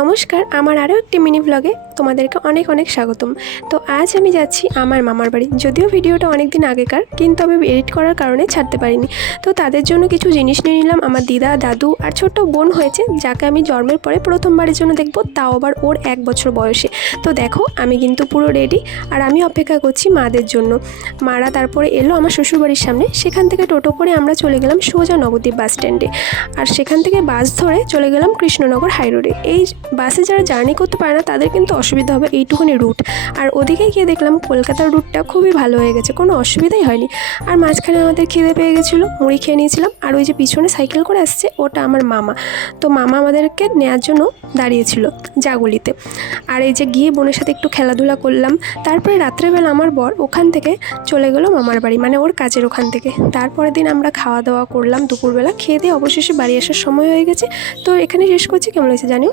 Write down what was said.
নমস্কার, আমার আরও একটি মিনি ব্লগে তোমাদেরকে অনেক অনেক স্বাগতম। তো আজ আমি যাচ্ছি আমার মামার বাড়ি। যদিও ভিডিওটা অনেক দিন আগেকার, কিন্তু আমি এডিট করার কারণে ছাড়তে পারিনি। তো তাদের জন্য কিছু জিনিস নিয়ে নিলাম। আমার দিদা, দাদু আর ছোট্ট বোন হয়েছে, যাকে আমি জন্মের পরে প্রথমবারের জন্য দেখবো, তাও আবার ওর 1 বছর বয়সে। তো দেখো, আমি কিন্তু পুরো রেডি, আর আমি অপেক্ষা করছি মাদের জন্য। মারা তারপরে এলো আমার শ্বশুরবাড়ির সামনে। সেখান থেকে টোটো করে আমরা চলে গেলাম সোজা নবদ্বীপ বাস স্ট্যান্ডে, আর সেখান থেকে বাস ধরে চলে গেলাম কৃষ্ণনগর হাই রোডে। এই বাসে যারা জার্নি করতে পারে না তাদের কিন্তু অসুবিধা হবে এইটুকুনি রুট। আর ওদিকে গিয়ে দেখলাম কলকাতার রুটটা খুবই ভালো হয়ে গেছে, কোনো অসুবিধাই হয়নি। আর মাঝখানে আমাদের খিদে পেয়ে গেছিলো, মুড়ি খেয়ে নিয়েছিলাম। আর ওই যে পিছনে সাইকেল করে আসছে, ওটা আমার মামা। তো মামা আমাদেরকে নেওয়ার জন্য দাঁড়িয়েছিল জাগুলিতে। আর এই যে গিয়ে বোনের সাথে একটু খেলাধুলা করলাম। তারপরে রাত্রেবেলা আমার বর ওখান থেকে চলে গেলো মামার বাড়ি, মানে ওর কাজের ওখান থেকে। তারপরের দিন আমরা খাওয়া দাওয়া করলাম দুপুরবেলা। খেয়ে দিয়ে অবশেষে বাড়ি আসার সময় হয়ে গেছে। তো এখানে শেষ করছি। কেমন হয়েছে জানিও।